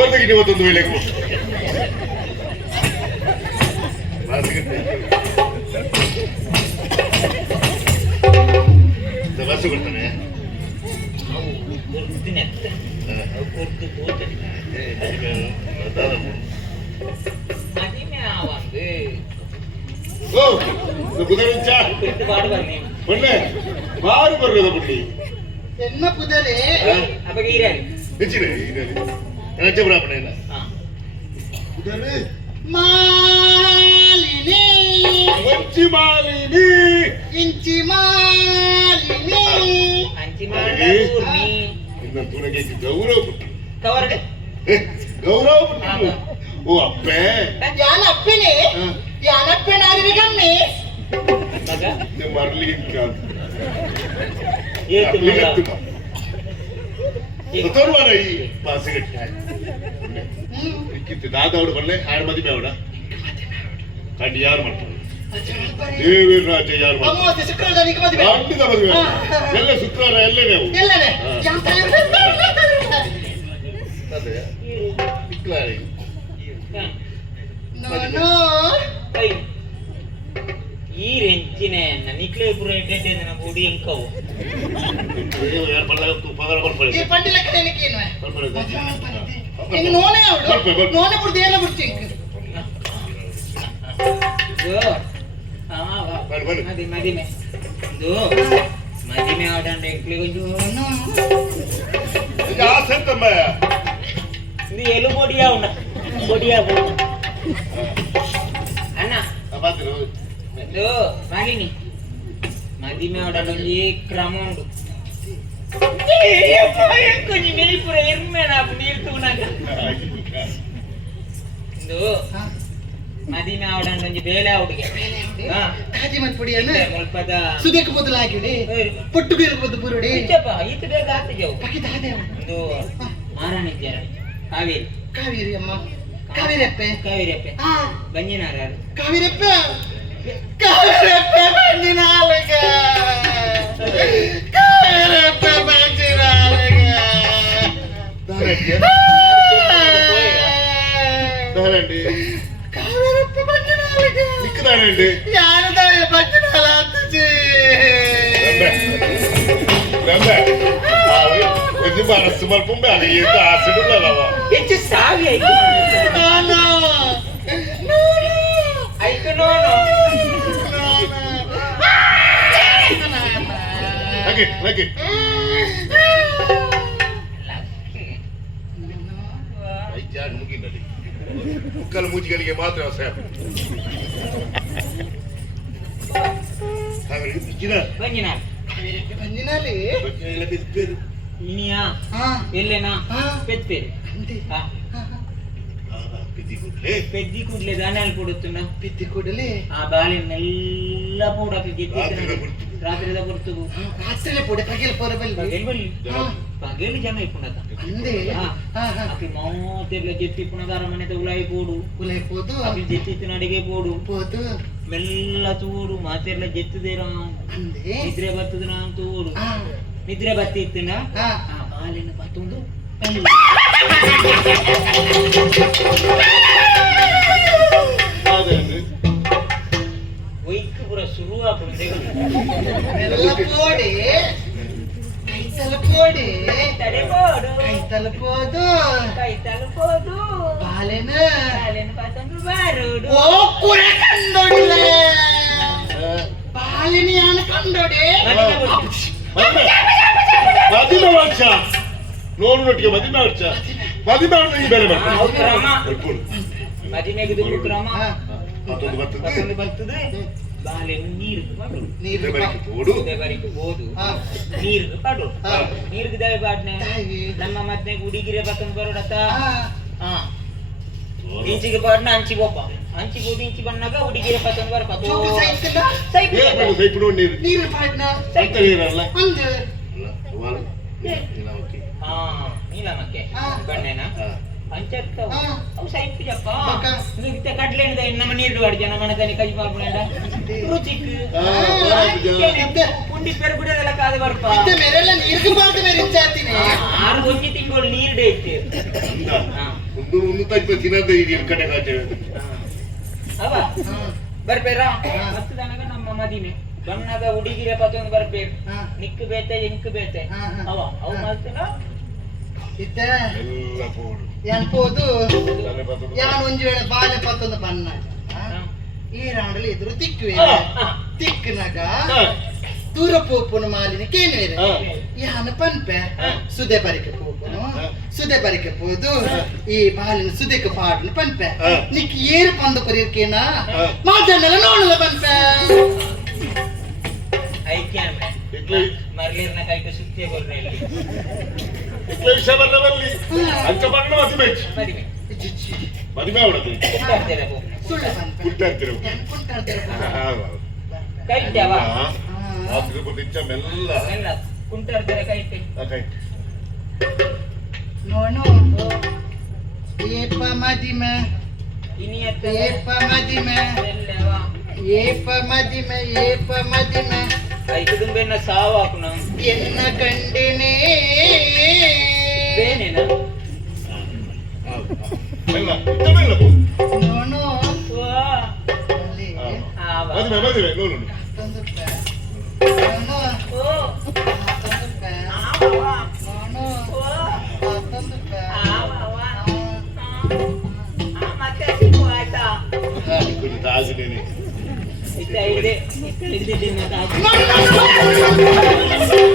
ಜೋರ್ದಾಗಿ ಇವತ್ತೊಂದು ವೇಳೆ ಬಸ್ಸು ಕೊಡ್ತಾನೆ மாறு பருகத புள்ளி என்ன புதலே அப்ப ஈரல் நிச்சிரே ஈரல் நிச்ச பிராபண என்ன புதலே மாலினி வச்சி மாலினி ಇಂಚಿ ಮಾಲಿನಿ ಅಂಚಿ ಮಾಲಿನಿ ಇನ್ನ ತುನಗೆ ಗೌರವ ಪುಟ್ಟ ಕವರ್ಡೆ ಗೌರವ ಪುಟ್ಟ ಓ ಅಪ್ಪೆ ಯಾನ ಅಪ್ಪನೇ ಯಾನ ಅಪ್ಪನಾರಿ ಗಮ್ಮಿ ಮಗ ಮರಲಿ ಕಾದು ಏತು ತೋರ್ವಾರ ಈ ಪಾಸಿಗಟ್ಟ ಇಕ್ಕಿತ್ತು ದಾದವಡು ಬರಲೆ ಆಡ ಮದುವೆ ಅವಡ ಕಂಡು ಯಾರು ಮಾಡ್ತಾರೆ ದೇವೀರ ರಾಜ ಯಾರು ಅಮಾವಾಸ್ಯೆ ಶುಕ್ರವಾರ ಮದುವೆ ಖಂಡಿತ ಮದುವೆ ಎಲ್ಲ ಶುಕ್ರವಾರ ಎಲ್ಲೇ ನಾವು ಎಲ್ಲನೇ ಅದೇ ಇಕ್ಲಾರಿ ನೋನು ಈ ರೆಂಚಿನೆ ನಿಕ್ಲೆ ಪುರ ಎಡ್ಡೆ ನನ್ನ ಬುಡಿ ಎಂಕವು ಯಾರು ಬಲ್ಲ ಪಗರ ಬರ್ಕೊಳ್ಳಿ ಈ ಪಂಡಿ ಲೆಕ್ಕ ನೆನಕೇನು ಬರ್ಕೊಳ್ಳಿ ಇಂಗ ನೋನೆ ಅವಡು ನೋನೆ ಬಿಡ್ದು ಏನ ಬಿಡ್ತಿ ಇಂಗ ಮದಿಮೆ ಮದಿಮೆ ಆಡಂಡ ಎಂಕ್ಲೆ ಕೊಂಚು ಆಸಂತಮ್ಮ ಇದು ಎಲು ಬೊಡಿಯಾ ಉಂಡ ಬೊಡಿಯಾ ಅಣ್ಣ ಇದು ಮಾಲಿನಿ ಮದಿಮೆ ಆಡಂಡ ಒಂಜಿ ಕ್ರಮ ಉಂಡು ಕೊಂಚ ಮೆಲಿಪುರ ಎರ್ಮೇನ ನೀರು ತೂನಾಗ ಇದು ಮದಿಮೆ ಆವಡಂಡ ಒಂಜಿ ಬೇಲೆ ಹುಡುಗೆ ಕಾಜಿ ಮಲ್ಪುಡಿಯನ್ನು ಮುಲ್ಪದ ಸುದೇಕ ಬದಲಾಗಿಡೆ ಪೊಟ್ಟು ಬೇರೆ ಬದ್ದು ಬುರುಡೆ ಇಚ್ಚಪ್ಪ ಈತ ಬೇಗ ಆಗ್ತಿದ್ದೆವು ಪಕ್ಕಿದ ಆದೆ ಒಂದು ಮಾರಾಣಿದ್ಯಾರ ಕಾವೇರಿ ಕಾವೇರಿ ಅಮ್ಮ ಕಾವೇರಪ್ಪೆ ಕಾವೇರಿಯಪ್ಪೆ ಬಂಜಿನಾರ ಕಾವೇರಪ್ಪೆ ಕಾವೇರಪ್ಪೆ ಬಂಜಿನಾಲಗ ಕಾವೇರಪ್ಪೆ ಬಂಜಿನಾಲಗ ದಾರಂಡಿ ಕಾವೇರಪ್ಪೆ ಬಂಜಿನಾಲಗ ನಿಕ್ಕದಾರಂಡಿ ಯಾರದಾಯ ಬಂಜಿನಾಲ ಅಂತಜಿ ರಂಬೆ ಒಂದು ಮನಸ್ಸು ಮಲ್ಪೊಂಬೆ ಅದು ಎಂತ ಆಸಿಡುಲ್ಲವ ಹೆಚ್ಚು ಸಾವಿ ಆಯ್ತು ಆಯ್ತು ನೋನು ಹಾಗೆ ಹಾಗೆ ಜಾಡ್ ಮುಗಿನಲ್ಲಿ ಮುಕ್ಕಲು ಮೂಜಿಗಳಿಗೆ ಮಾತ್ರ ಅವಶ್ಯ ಬಂಜಿನಾರ ಬಂಜಿನಾಲಿ ಇನಿಯಾ ಎಲ್ಲೇನಾ పెద్ద పెద్ది కుడ్లే దానాలు పొడుతున్నా పెద్ది కుడలే ఆ బాలి నెల్ల పోడకి రాత్రిలో పొడుతుగు రాత్రిలో పొడి పగిలి పొరబల్ పగేలు జన ఇప్పుడత అందే అకి మాతెర్ల జెత్తి పునదారమనేత ఉలైపోడు అకి జెత్తిన అడిగే పోడు మెల్ల చూడు మాతెర్ల జెత్తుదేరా అందే నిద్ర బతుదురా చూడు ನಿದ್ರೆ ಬತ್ತಿತ್ತಿನ ಬಾಲಿನ ಬತ್ತೊಂದು ಒಯ್ಕು ಪುರ ಶುರು ಆಗ್ಬಿಡುತ್ತೆ ಪೋಡಿ ಕೈತಲ ಪೋಡಿ ತಡೆಬೋಡು ಕೈತಲ ಪೋದು ಬಾಲೆನ ಬತ್ತೊಂದು ಬಾರೋಡು ಓ ಕುರ ಕಂಡೋಡಿಲೆ ಬಾಲಿನ ಯಾನ ಕಂಡೋಡೆ ಮದಿಮೆ ವರ್ಷ ನೋಡುನೊಟ್ಟಿಗೆ ಮದಿಮೆ ವರ್ಷ ಮದಿಮೆ ಈ ಬೇರೆ ಮದಿಮೆಗೆ ಕ್ರಮ ಮತ್ತೊಂದು ಬರ್ತದೆ ಬಾಲೆನು ನೀರು ಓಡು ಓದು ನೀರು ಪಡು ನೀರಿಗೆ ದೇವೆ ಬಾಡ್ನೆ ನಮ್ಮ ಮದ್ನೆ ಹುಡುಗಿರೆ ಬತ್ತೊಂದು ಬರೋಡತ್ತ ಇಂಚಿಗೆ ಪಾಡ್ನ ಅಂಚಿಗೆ ಒಬ್ಬ ಅಂಚಿಗೆ ಹೋಗಿ ಇಂಚಿ ಬಂದಾಗ ಹುಡುಗಿರೆ ಬತ್ತೊಂದು ಬರ್ಬೋದು ನೀರು ಪಾಡ್ನ ನೀರಲ್ಲ ನೀಲಮಕ್ಕೆ ಬಣ್ಣೆನ ಅಂಚತ್ತ ಅವು ಸೈಪ್ ಜಪ್ಪ ನುಗ್ಗಿತ ಕಡ್ಲೆ ನಮ್ಮ ನೀರು ಅಡ್ಜ ನಮ್ಮ ಮನದಲ್ಲಿ ಕೈ ಮಾಡ್ಕೊಂಡ ರುಚಿಕ್ ಪುಂಡಿ ಪೆರು ಬಿಡೋದೆಲ್ಲ ಕಾದು ಬರ್ಪ ಮೇರೆಲ್ಲ ನೀರಿಗೆ ಬಾರ್ದು ಮೇರೆ ಇಚ್ಚಾತೀನಿ 6 ತಿಂಗಳು ನೀರು ಎರಡೇ ಇತ್ತು ಅಂದ ಹಾ. ಒಂದು ತಜ್ಞ ತಿನ್ನದ ಈ ಕಡೆ ಕಾಚೆ ಅವ ಬರ್ಬೇರ ಹತ್ತು ತನಕ ನಮ್ಮ ಮದಿಮೆ ಬಣ್ಣದ ಹುಡುಗಿರ ಪತ್ತೊಂದು ಬರ್ಬೇಕು ನಿಕ್ಕು ಬೇತೆ ಇಂಕು ಬೇತೆ ಅವ ಅವು ಮಾಡ್ತಾನ ಇತ್ತ ಎಲ್ಲ ಕೂಡು ಯಾನ್ ಪೋದು ತಲೆ ಬರ್ತದೆ. ಯಾನ್ ಒಂಜಿ ವೇಳೆ ಬಾಲೆ ಪತ್ತೊಂದು ಬಣ್ಣ ಈ ರಾಂಡಲಿ ಎದುರು ತಿಕ್ಕುವೆ ತಿಕ್ಕನಾಗ ದೂರ ಪೋಪುನ ಮಾಲಿನ ಕೇನುವೇರೆ ಯಾನ ಪನ್ಪೆ ಸುದೆ ಬರಿಕೆ ಪೋಪುನು ಸುದೆ ಬರಿಕೆ ಪೋದು ಈ ಬಾಲಿನ ಸುದೆಕ ಪಾಡ್ನು ಪನ್ಪೆ ನಿಕ್ ಏರು ಪಂದು ಕೊರಿರ್ಕೇನ ಮಾತನ್ನೆಲ್ಲ ನೋಡಲ್ಲ ಪನ್ಪೆ ಐಕ್ಯಾಮೆ ಮರ್ಲಿರ್ನ ಕೈಗೆ ಸುತ್ತಿಯ ಕೊರ್ರೆ ಇಟ್ಲ ವಿಷಯ ಬರಬಲ್ಲಿ ಅಂಚ ಬಣ್ಣ ಮದುವೆ ಮದಿಮೆ ಮದುವೆ ಅವಡದು ಕುಂಟಾಡ್ತೀರ ಹೋಗ್ ಸುಳ್ಳ ಪನ್ಪೆ ಕುಟ್ಟಾಡ್ತಿರು ಯಾನ್ ಕುಂಟಾಡ್ತಿರ ಕೈಟ್ಯಾವ ರಾತ್ರಿ ಬುದ್ಧಿಚ್ಚ ಮೆಲ್ಲ ಎಲ್ಲ ಕುಂಟಾಡ್ತೀರ ಕೈಟ್ ಕೈ ನೋನು ಏಪ ಮದಿಮೆ ಇನಿಯತ್ತ ಏಪ ಮದಿಮೆ ಎಲ್ಲವ ಏಪ ಮದಿಮೆ ಏಪ ಮದಿಮೆ ಐದು ದುಂಬೆನ್ನ ಸಾವಾಕು ನಾವು ಎನ್ನ ಕಂಡಿನೇ ಬೇನೇನ ಮೆಲ್ಲ ಇತ್ತ ಮೆಲ್ಲ ಪೋ ನೋನು ವಾ ಅಲ್ಲಿ ಆವ ಮದುವೆ ನೋಡು ಮತ್ತೊಂದು ಪ್ಯಾ. ನೋನು ಓ ಮತ್ತೊಂದು ಪ್ಯಾ. ಆವ ನೋನು ಓ ಮತ್ತೊಂದು ಪ್ಯಾ. ಆವ ಮತ್ತೆ ಸಿಕ್ಕು ಆಯ್ತಾ ತಾಜಿನೇನೆ ಇದ್ದ ಇದೆ ಇದ್ದಿದ್ದೀನಿ ನೋನು, ನೋನು, ನೋನು.